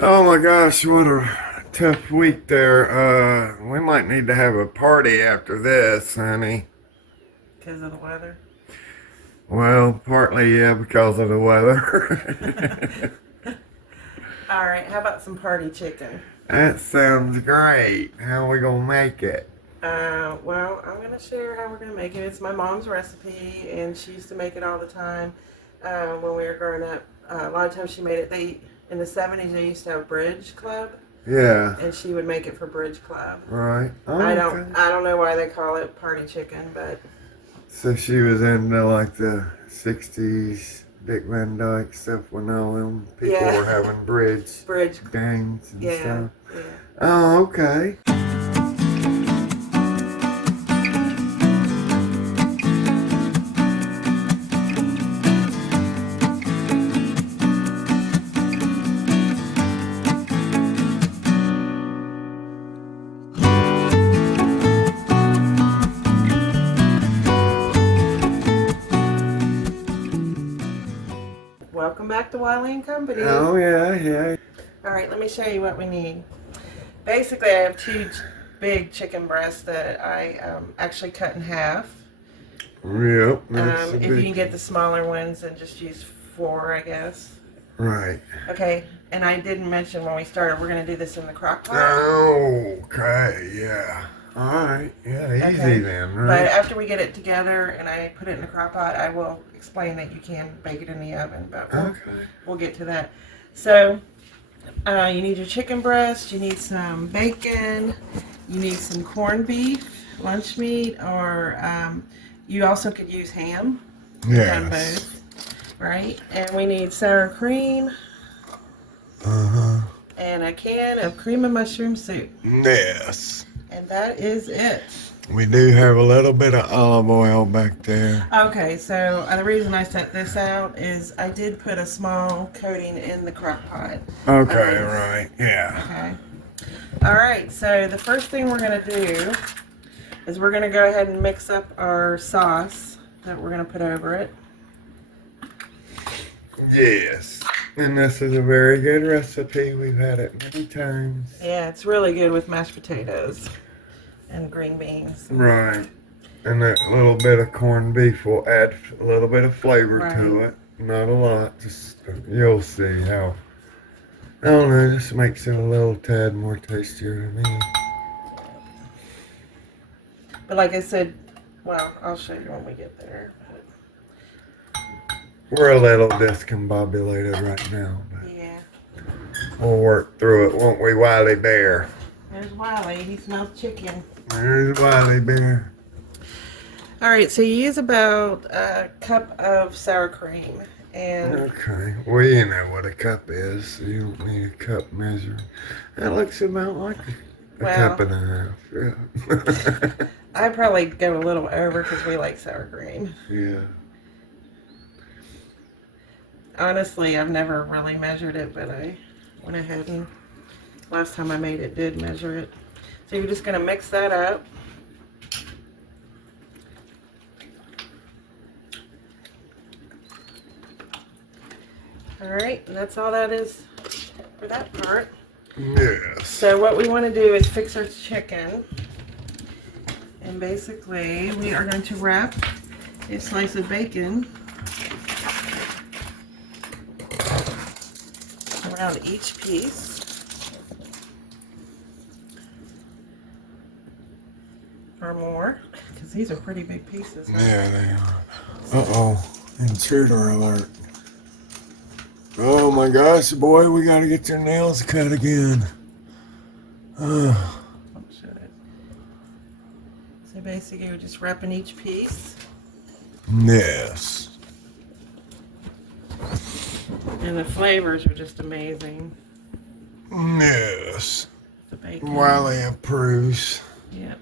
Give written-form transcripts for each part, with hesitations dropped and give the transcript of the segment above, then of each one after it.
Oh my gosh, what a tough week there. We might need to have a party after this, honey. Because of the weather. Well, partly, yeah, because of the weather. All right, how about some party chicken? That sounds great. How are we gonna make it? Well, I'm going to share how we're going to make it. It's my mom's recipe, and she used to make it all the time when we were growing up. A lot of times she made it. In the 70s, they used to have Bridge Club, Yeah, and she would make it for Bridge Club. right. Oh, I okay. don't know why they call it party chicken, but So she was into like the 60s Dick Van Dyke stuff when all them people yeah, were having bridge Bridge, gangs and yeah, stuff. yeah. Oh, okay. Welcome back to Wiley and Company. Oh, yeah, yeah. All right, let me show you what we need. Basically, I have two big chicken breasts that I actually cut in half. Yep. That's If you can get the smaller ones, then just use 4, I guess. Right. Okay, and I didn't mention when we started, we're going to do this in the crock pot. Okay, yeah. Alright, yeah, easy Okay. then, But right? after we get it together and I put it in the crock pot, I will explain that you can bake it in the oven, but Okay. we'll get to that. So, you need your chicken breast, you need some bacon, you need some corned beef, lunch meat, or you also could use ham. Done Yes. both, right? And we need sour cream Uh-huh. and a can of cream and mushroom soup. Yes. And that is it. We do have a little bit of olive oil back there. Okay, so the reason I set this out is I did put a small coating in the crock pot. Okay, right, yeah. Okay. All right, so the first thing we're going to do is we're going to go ahead and mix up our sauce that we're going to put over it. Yes. And this is a very good recipe. We've had it many times. Yeah, it's really good with mashed potatoes and green beans. Right. And that little bit of corned beef will add a little bit of flavor to Right. it. Not a lot. Just you'll see how. I don't know. Just makes it a little tad more tastier to me. But like I said, well, I'll show you when we get there. We're a little discombobulated right now, but Yeah. we'll work through it, won't we, Wiley Bear? There's Wiley. He smells chicken. There's Wiley Bear. All right, so you use about a cup of sour cream. And Okay. Well, you know what a cup is, so you don't need a cup measure. That looks about like a Well, cup and a half. Yeah. I probably go a little over because we like sour cream. Yeah. Honestly, I've never really measured it, but I went ahead and last time I made it did measure it. So you're just going to mix that up. All right, and that's all that is for that part. Yes. So what we want to do is fix our chicken. And basically, we are going to wrap a slice of bacon around each piece, or more, because these are pretty big pieces. Yeah, they are. Uh-oh. Intruder alert. Oh my gosh, boy, we gotta get your nails cut again. Oh, should it? So basically, we're just wrapping each piece, Yes. and the flavors are just amazing. Yes. The bacon. Wiley approves. Yep.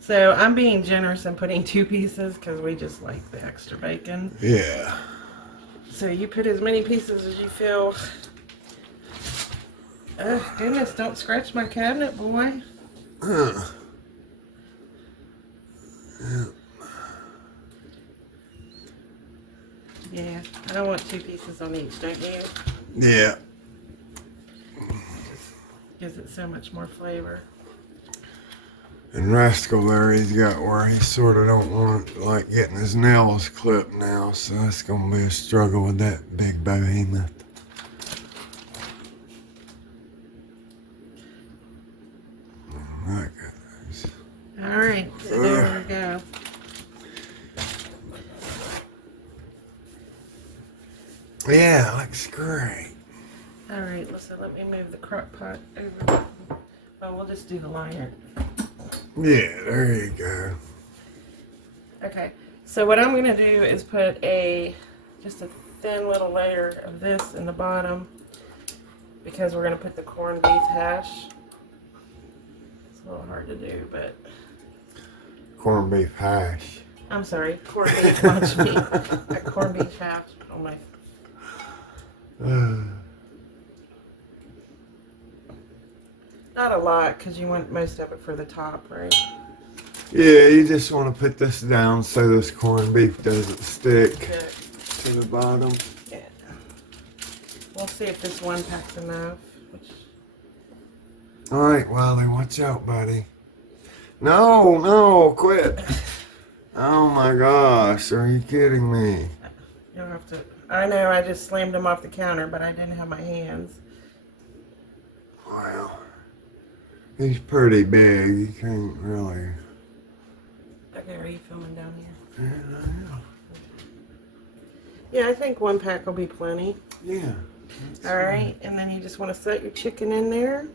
So I'm being generous and putting 2 pieces because we just like the extra bacon. Yeah. So you put as many pieces as you feel. Oh, goodness, don't scratch my cabinet, boy. Huh. Yeah, I want 2 pieces on each, don't you? Yeah. Gives it so much more flavor. And Rascal there, he's got where he sort of don't want like getting his nails clipped now, so that's gonna be a struggle with that big behemoth. I got those. All right, so there we go. Yeah, looks great. All right, listen, let me move the crock pot over. Well, we'll just do the liner. Yeah, there you go. Okay, so what I'm going to do is put just a thin little layer of this in the bottom because we're going to put the corned beef hash. It's a little hard to do, but... Corned beef hash. I'm sorry, corned beef lunch meat. A corned beef hash on my... Not a lot, because you want most of it for the top, right? Yeah, you just want to put this down so this corned beef doesn't stick Good. to the bottom. Yeah. We'll see if this one pack's enough. All right, Wiley, watch out, buddy. No, quit. Oh my gosh, are you kidding me? You'll have to... I know I just slammed them off the counter, but I didn't have my hands. Wow. He's pretty big. You can't really... Okay, are you filming down here? Yeah. Yeah, I think one pack will be plenty. Yeah. All right, and then you just want to set your chicken in there.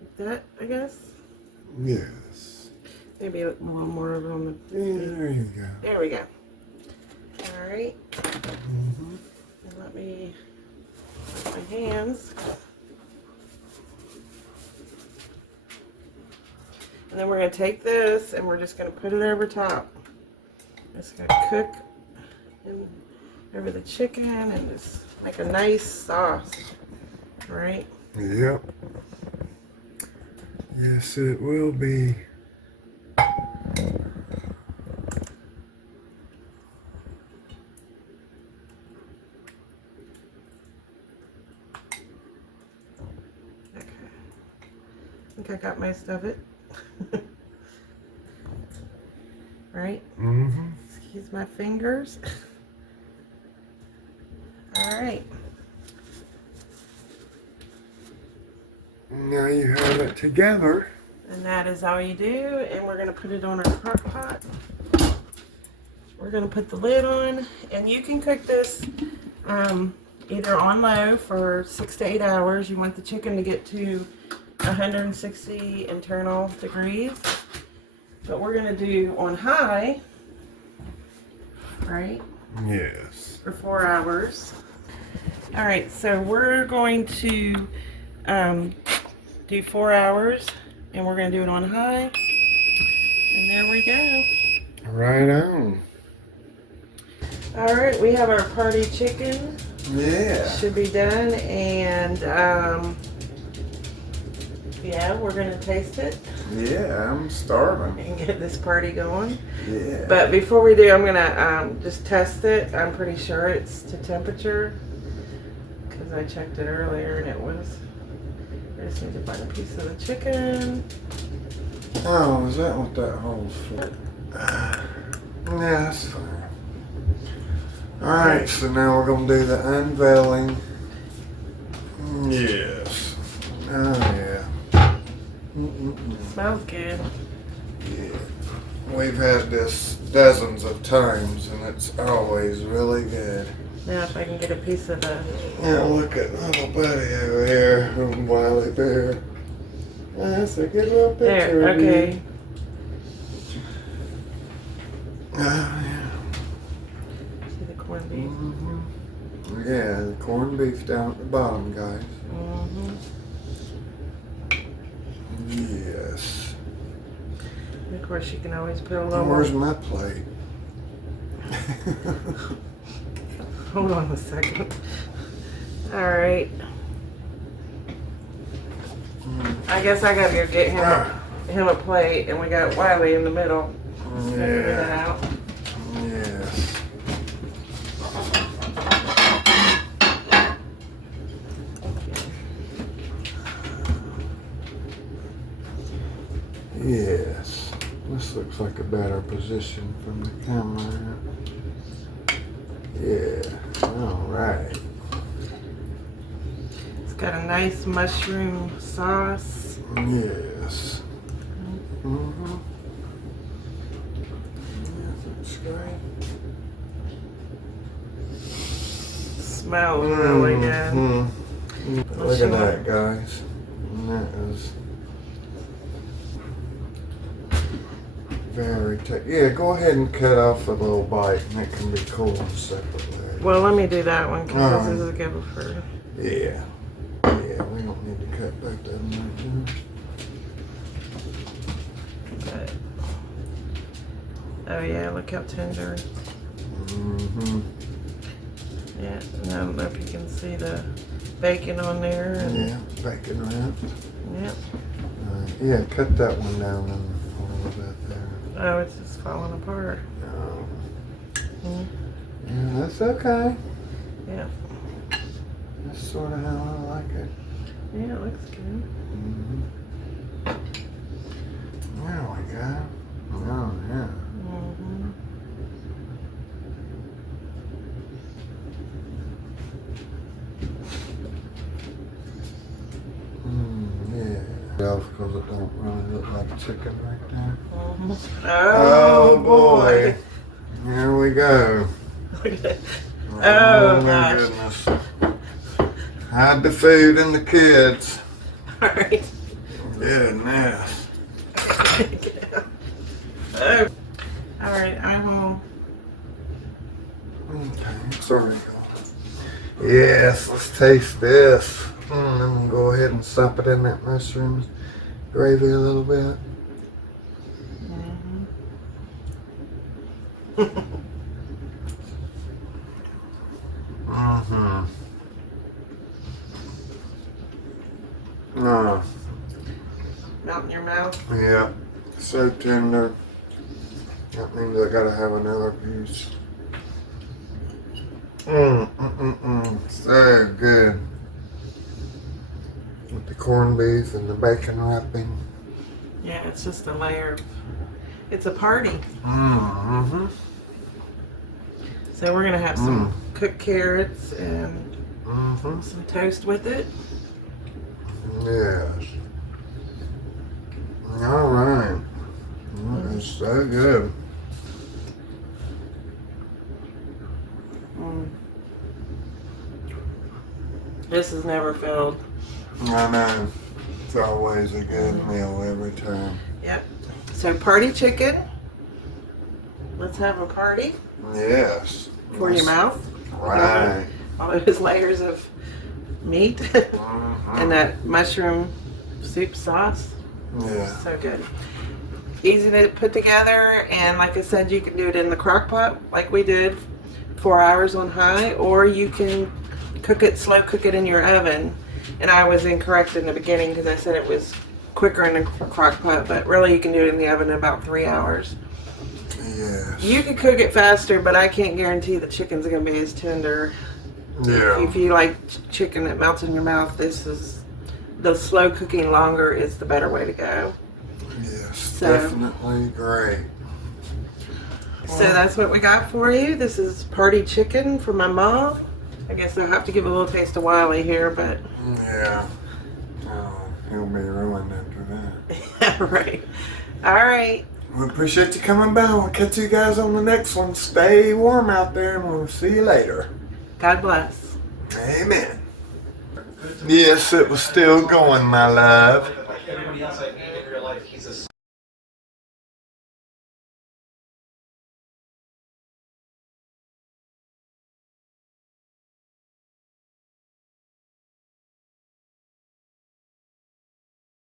Like that, I guess. Yes. Maybe a little more of it on the... Yeah, there you go. There we go. All right. Mm-hmm. And let me put my hands. And then we're going to take this and we're just going to put it over top. It's going to cook over the chicken and just make a nice sauce. Right? Yep. Yes, it will be. I think I got most of it. Right? Mm-hmm. Excuse my fingers. All right. Now you have it together. And that is all you do. And we're going to put it on our crock pot. We're going to put the lid on. And you can cook this either on low for 6 to 8 hours. You want the chicken to get to 160 internal degrees. But we're going to do on high, right? Yes. For 4 hours. All right, so we're going to do 4 hours, and we're going to do it on high. And there we go. Right on. All right, we have our party chicken. Yeah. Should be done, and yeah, we're going to taste it. Yeah, I'm starving. And get this party going. Yeah. But before we do, I'm gonna just test it. I'm pretty sure it's to temperature because I checked it earlier and it was. I just need to find a piece of the chicken. Oh, is that what that hole's for? Yeah, that's fine. Alright, so now we're gonna do the unveiling. Yes. Oh, yeah. Smells good. Yeah. We've had this dozens of times and it's always really good. Now if I can get a piece of the... Now look at little buddy over here, little Wiley bear. That's a good little picture. There, of you. okay. Oh, yeah. See the corned beef? Mm-hmm. Yeah, the corned beef down at the bottom, guys. Mm-hmm. Yes. And of course you can always put a little Where's more... my plate? Hold on a second. Alright. I guess I gotta go get him him a plate, and we got Wiley in the middle. Smoothing it out. Yes. Yes. This looks like a better position from the camera. Yeah. All right. It's got a nice mushroom sauce. Yes. Mm-hmm. Yeah, that's great. Smells really good. Mm-hmm. Look at that, guys. And that is very tasty. Yeah, go ahead and cut off a little bite, and it can be cooled separately. Well, let me do that one because this is good for. Yeah. Yeah, we don't need to cut back that much. But, oh yeah, look how tender. Mm-hmm. Yeah, and I don't know if you can see the bacon on there. And, Yeah, bacon wrap. Yep. Yeah, cut that one down a little bit there. Oh, it's just falling apart. Yeah, that's okay. Yeah. That's sort of how I like it. Yeah, it looks good. Mm-hmm. There we go. Oh, yeah. Mm-hmm. Yeah. Because it don't really look like chicken right there. Mm-hmm. Oh, boy. Here we go. Oh, my gosh. goodness. Hide the food and the kids. All right. Goodness. Oh. All right, I will. Okay, sorry. Yes, let's taste this. I'm gonna go ahead and sop it in that mushroom gravy a little bit. Mm-hmm. Oh, Melt in your mouth. yeah. So tender. That means I gotta have another piece. So good. With the corned beef and the bacon wrapping. Yeah, it's just a layer of. It's a party. Mm-hmm. So we're gonna have some cooked carrots and some toast with it. Yes. All right. That is so good. This is never filled. I know. It's always a good meal every time. Yep. So party chicken. Let's have a party Yes. for your mouth. Right. All those layers of meat and that mushroom soup sauce. Yeah. So good. Easy to put together, and like I said, you can do it in the crock pot like we did, 4 hours on high, or you can cook it, slow cook it in your oven. And I was incorrect in the beginning because I said it was quicker in the crock pot, but really you can do it in the oven in about 3 hours. Yes. You can cook it faster, but I can't guarantee the chicken's going to be as tender. Yeah. If you like chicken that melts in your mouth, this is the slow cooking longer is the better way to go. Yes. So- Definitely great. So that's what we got for you. This is party chicken for my mom. I guess I'll have to give a little taste of Wiley here, but Yeah. Oh, he'll be ruined after that. right. All right. We appreciate you coming by. We'll catch you guys on the next one. Stay warm out there, and we'll see you later. God bless. Amen. Yes, it was still going, my love. Like everybody else I meet in real life, he's a